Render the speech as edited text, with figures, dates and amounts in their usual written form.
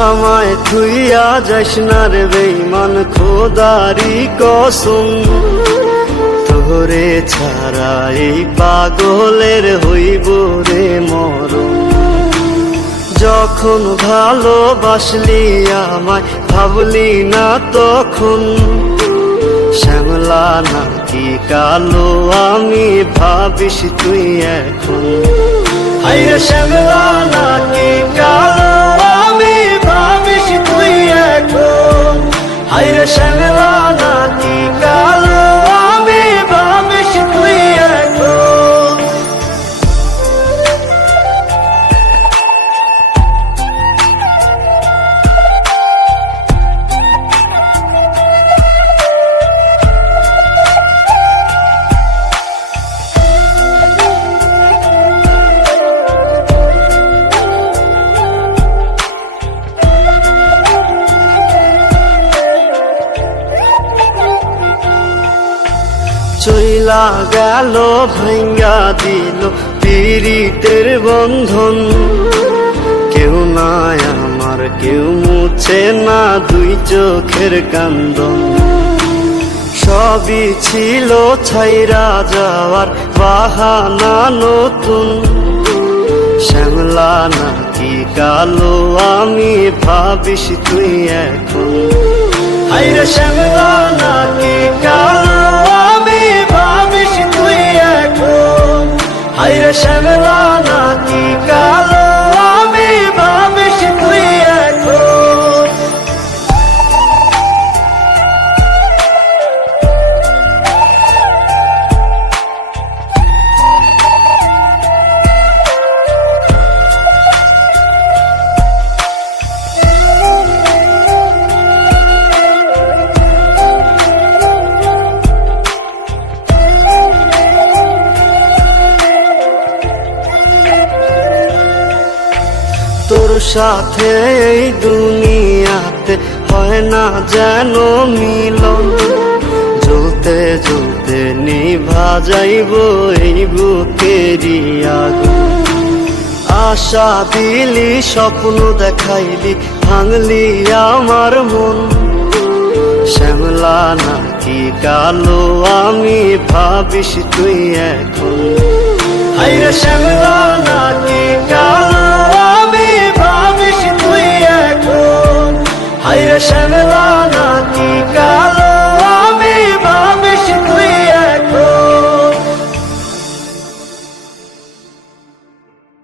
আমায় থুইয়া যাস না রে বেঈমান, খোদারি কসম, তোরে ছাড়া এই পাগলের হইব রে মরণ। যখন ভালোবাসলি আমায় ভাবলি না তখন, শ্যামলা নাকি কালো আমি ভাবিস তুই এখন। হায়রে শ্যামলা নাকি কালো আমি ভাবিস তুই এখন। হায়রে শ্যামলা নাকি কালো আমি ভাবিস তুই এখন। চইলা গেল ভাঙ্গা দিল পীড়িতের বন্ধন, কেউ নাই আমার কেউ মুছে না দুই চোখের কান্দন। সবই ছিল ছাইরা যাওয়ার বাহানা নতুন, শ্যামলা নাকি কালো আমি ভাবিস তুই এখন। হায়রে শ্যামলা নাকি কালো আমি ভাবিস তুই এখন। হায়রে শ্যামলা নাকি কালো আমি ভাবিস তুই এখন। তোর সাথে এই দুনিয়াতে হয় না যেন মিলন, জ্বলতে জ্বলতে নিভা যাইব এই বুকেরই আগুন। আশা দিলি স্বপ্ন দেখাইলি ভাঙলি আমার মন, শ্যামলা নাকি কালো আমি ভাবিস তুই এখন। হায়রে শ্যামলা